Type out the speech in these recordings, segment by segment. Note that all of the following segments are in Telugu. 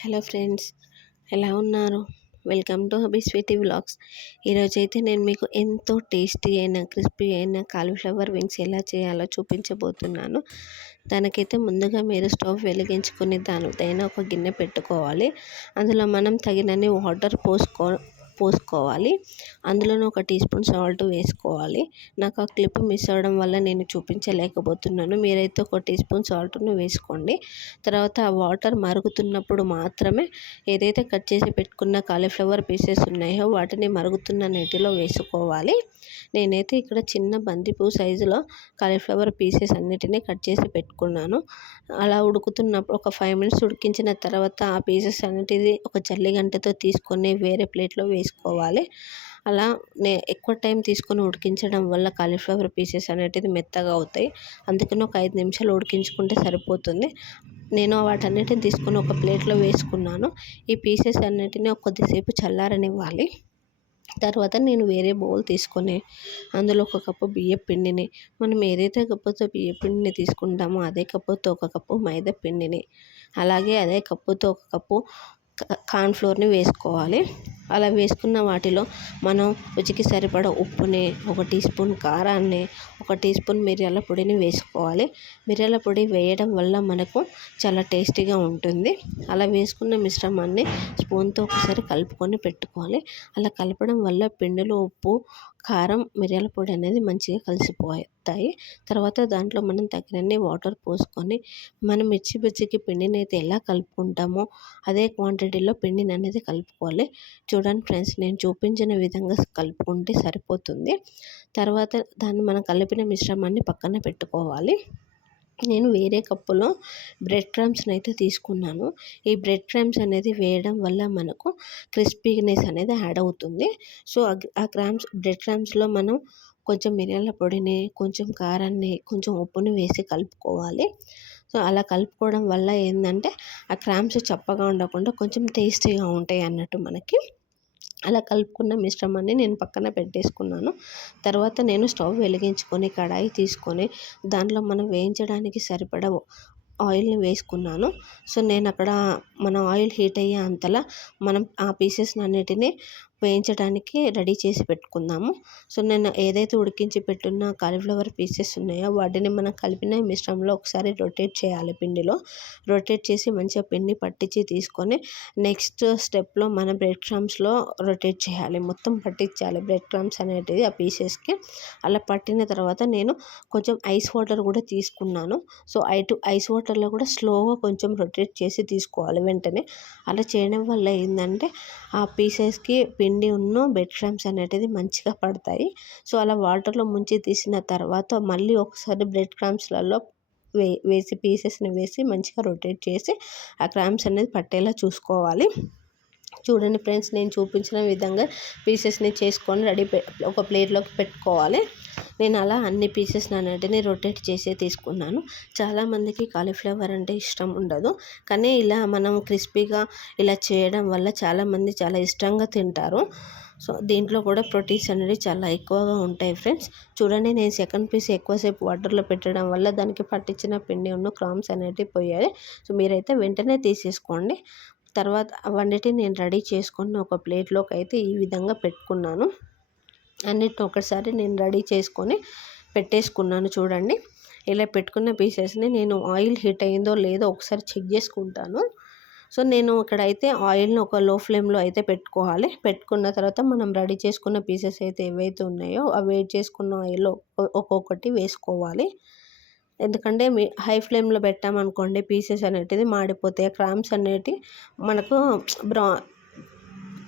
హలో ఫ్రెండ్స్, ఎలా ఉన్నారు? Welcome to hubby sweety vlogs. ఈరోజైతే నేను మీకు ఎంతో టేస్టీ అయిన క్రిస్పీ అయిన కాలీఫ్లవర్ వింగ్స్ ఎలా చేయాలో చూపించబోతున్నాను. దానికైతే ముందుగా మీరు స్టవ్ వెలిగించుకొని దానిపైన ఒక గిన్నె పెట్టుకోవాలి. అందులో మనం తగినన్ని వాటర్ పోసుకోవాలి. అందులోనే ఒక టీ స్పూన్ సాల్ట్ వేసుకోవాలి. నాకు ఆ క్లిప్ మిస్ అవ్వడం వల్ల నేను చూపించలేకపోతున్నాను. మీరైతే ఒక టీ స్పూన్ సాల్ట్ను వేసుకోండి. తర్వాత ఆ వాటర్ మరుగుతున్నప్పుడు మాత్రమే ఏదైతే కట్ చేసి పెట్టుకున్న కాలీఫ్లవర్ పీసెస్ ఉన్నాయో వాటిని మరుగుతున్న నీటిలో వేసుకోవాలి. నేనైతే ఇక్కడ చిన్న బంతిపూ సైజులో కాలీఫ్లవర్ పీసెస్ అన్నిటినీ కట్ చేసి పెట్టుకున్నాను. అలా ఉడుకుతున్నప్పుడు ఒక 5 మినిట్స్ ఉడికించిన తర్వాత ఆ పీసెస్ అన్నిటిది ఒక జల్లిగంటతో తీసుకొని వేరే ప్లేట్లో వేసుకోవాలి. అలా ఎక్కువ టైం తీసుకొని ఉడికించడం వల్ల కాలీఫ్లవర్ పీసెస్ అనేటిది మెత్తగా అవుతాయి. అందుకని ఒక 5 నిమిషాలు ఉడికించుకుంటే సరిపోతుంది. నేను వాటన్నిటిని తీసుకొని ఒక ప్లేట్లో వేసుకున్నాను. ఈ పీసెస్ అన్నిటిని కొద్దిసేపు చల్లారనివ్వాలి. తర్వాత నేను వేరే బౌల్ తీసుకొని అందులో ఒక కప్పు బియ్యం పిండిని, మనం ఏదైతే కప్పుతో బియ్యం పిండిని తీసుకుంటామో అదే కప్పుతో ఒక కప్పు మైదా పిండిని, అలాగే అదే కప్పుతో ఒక కప్పు కార్న్ఫ్లోర్ని వేసుకోవాలి. అలా వేసుకున్న వాటిలో మనం రుచికి సరిపడా ఉప్పుని, ఒక టీ స్పూన్ కారాన్ని, ఒక టీ స్పూన్ మిరియాల పొడిని వేసుకోవాలి. మిరియాల పొడి వేయడం వల్ల మనకు చాలా టేస్టీగా ఉంటుంది. అలా వేసుకున్న మిశ్రమాన్ని స్పూన్తో ఒకసారి కలుపుకొని పెట్టుకోవాలి. అలా కలపడం వల్ల పిండిలో ఉప్పు, కారం, మిరియాల పొడి అనేది మంచిగా కలిసిపోతాయి. తర్వాత దాంట్లో మనం తగినన్ని వాటర్ పోసుకొని మనం మిర్చి బజ్జీకి పిండిని అయితే ఎలా కలుపుకుంటామో అదే క్వాంటిటీలో పిండిని అనేది కలుపుకోవాలి. చూడండి ఫ్రెండ్స్, నేను చూపించిన విధంగా కలుపుకుంటే సరిపోతుంది. తర్వాత దాన్ని మనం కలిపిన మిశ్రమాన్ని పక్కన పెట్టుకోవాలి. నేను వేరే కప్పులో బ్రెడ్ క్రమ్స్ని అయితే తీసుకున్నాను. ఈ బ్రెడ్ క్రమ్స్ అనేది వేయడం వల్ల మనకు క్రిస్పీనెస్ అనేది యాడ్ అవుతుంది. సో ఆ బ్రెడ్ క్రమ్స్లో మనం కొంచెం మిరియాల పొడిని, కొంచెం కారాన్ని, కొంచెం ఉప్పుని వేసి కలుపుకోవాలి. సో అలా కలుపుకోవడం వల్ల ఏంటంటే ఆ క్రామ్స్ చప్పగా ఉండకుండా కొంచెం టేస్టీగా ఉంటాయి అన్నట్టు మనకి. అలా కలుపుకున్న మిశ్రమాన్ని నేను పక్కన పెట్టేసుకున్నాను. తర్వాత నేను స్టవ్ వెలిగించుకొని కడాయి తీసుకొని దాంట్లో మనం వేయించడానికి సరిపడా ఆయిల్ని వేసుకున్నాను. సో నేను అక్కడ మన ఆయిల్ హీట్ అయ్యే అంతలా మనం ఆ పీసెస్ని అన్నిటినీ వేయించడానికి రెడీ చేసి పెట్టుకుందాము. సో నేను ఏదైతే ఉడికించి పెట్టున్న కాలీఫ్లవర్ పీసెస్ ఉన్నాయో వాటిని మనం కలిపిన మిశ్రమంలో ఒకసారి రొటేట్ చేయాలి. పిండిలో రొటేట్ చేసి మంచిగా పిండి పట్టించి తీసుకొని నెక్స్ట్ స్టెప్లో మన బ్రెడ్ క్రమ్స్లో రొటేట్ చేయాలి. మొత్తం పట్టించాలి బ్రెడ్ క్రమ్స్ అనేటివి ఆ పీసెస్కి. అలా పట్టిన తర్వాత నేను కొంచెం ఐస్ వాటర్ కూడా తీసుకున్నాను. సో ఐస్ వాటర్లో కూడా స్లోగా కొంచెం రొటేట్ చేసి తీసుకోవాలి వెంటనే. అలా చేయడం వల్ల ఏంటంటే ఆ పీసెస్కి పిండి బ్రెడ్ క్రమ్స్ అనేటిది మంచిగా పడతాయి. సో అలా వాటర్లో ముంచి తీసిన తర్వాత మళ్ళీ ఒకసారి బ్రెడ్ క్రమ్స్లలో వేసి పీసెస్ని వేసి మంచిగా రొటేట్ చేసి ఆ క్రమ్స్ అనేది పట్టేలా చూసుకోవాలి. చూడండి ఫ్రెండ్స్, నేను చూపించిన విధంగా పీసెస్ని చేసుకొని ఒక ప్లేట్లోకి పెట్టుకోవాలి. నేను అలా అన్ని పీసెస్ అన్నిటిని రొటేట్ చేసి తీసుకున్నాను. చాలామందికి కాలీఫ్లవర్ అంటే ఇష్టం ఉండదు, కానీ ఇలా మనం క్రిస్పీగా ఇలా చేయడం వల్ల చాలామంది చాలా ఇష్టంగా తింటారు. సో దీంట్లో కూడా ప్రోటీన్స్ అనేవి చాలా ఎక్కువగా ఉంటాయి ఫ్రెండ్స్. చూడండి, నేను సెకండ్ పీస్ ఎక్కువసేపు వాటర్లో పెట్టడం వల్ల దానికి పట్టించిన పిండి క్రామ్స్ అనేటివి పోయాయి. సో మీరైతే వెంటనే తీసేసుకోండి. తర్వాత అవన్నిటిని నేను రెడీ చేసుకొని ఒక ప్లేట్లోకి అయితే ఈ విధంగా పెట్టుకున్నాను. అన్నిటిని ఒకసారి నేను రెడీ చేసుకొని పెట్టేసుకున్నాను. చూడండి, ఇలా పెట్టుకున్న పీసెస్ని నేను ఆయిల్ హీట్ అయిందో లేదో ఒకసారి చెక్ చేసుకుంటాను. సో నేను ఇక్కడైతే ఆయిల్ని ఒక లో ఫ్లేమ్లో అయితే పెట్టుకోవాలి. పెట్టుకున్న తర్వాత మనం రెడీ చేసుకున్న పీసెస్ అయితే ఏవైతే ఉన్నాయో అవి వేడి చేసుకున్న ఆయిల్లో ఒక్కొక్కటి వేసుకోవాలి. ఎందుకంటే హై ఫ్లేమ్లో పెట్టామనుకోండి పీసెస్ అనేటివి మాడిపోతాయి. క్రామ్స్ అనేటివి మనకు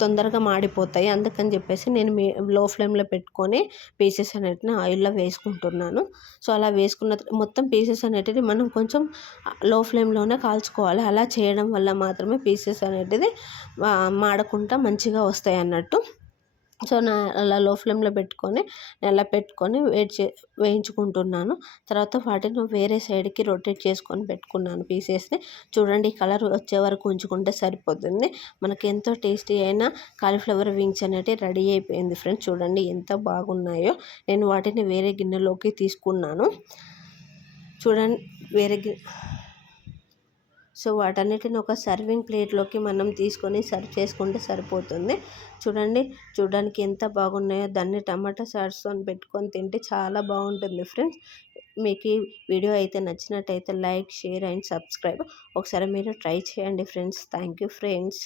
తొందరగా మాడిపోతాయి. అందుకని చెప్పేసి నేను లో ఫ్లేమ్లో పెట్టుకొని పీసెస్ అనేటిని ఆయిల్లో వేసుకుంటున్నాను. సో అలా వేసుకున్న మొత్తం పీసెస్ అనేటివి మనం కొంచెం లో ఫ్లేమ్లోనే కాల్చుకోవాలి. అలా చేయడం వల్ల మాత్రమే పీసెస్ అనేటివి మాడకుండా మంచిగా వస్తాయి అన్నట్టు. సో అలా లో ఫ్లేమ్లో పెట్టుకొని వేయించుకుంటున్నాను. తర్వాత వాటిని వేరే సైడ్కి రొటేట్ చేసుకొని పెట్టుకున్నాను పీసెస్ని. చూడండి, కలర్ వచ్చే వరకు ఉంచుకుంటే సరిపోతుంది. మనకి ఎంతో టేస్టీ అయిన కాలీఫ్లవర్ వింగ్స్ అనేవి రెడీ అయిపోయింది ఫ్రెండ్స్. చూడండి ఎంత బాగున్నాయో. నేను వాటిని వేరే గిన్నెలోకి తీసుకున్నాను. చూడండి, సో వాటన్నిటిని ఒక సర్వింగ్ ప్లేట్లోకి మనం తీసుకొని సర్వ్ చేసుకుంటే సరిపోతుంది. చూడండి, చూడడానికి ఎంత బాగున్నాయో. దాన్ని టమాటా సాస్తో పెట్టుకొని తింటే చాలా బాగుంటుంది ఫ్రెండ్స్. మీకు ఈ వీడియో అయితే నచ్చినట్టయితే లైక్, షేర్ అండ్ సబ్స్క్రైబ్. ఒకసారి మీరు ట్రై చేయండి ఫ్రెండ్స్. Thank you friends.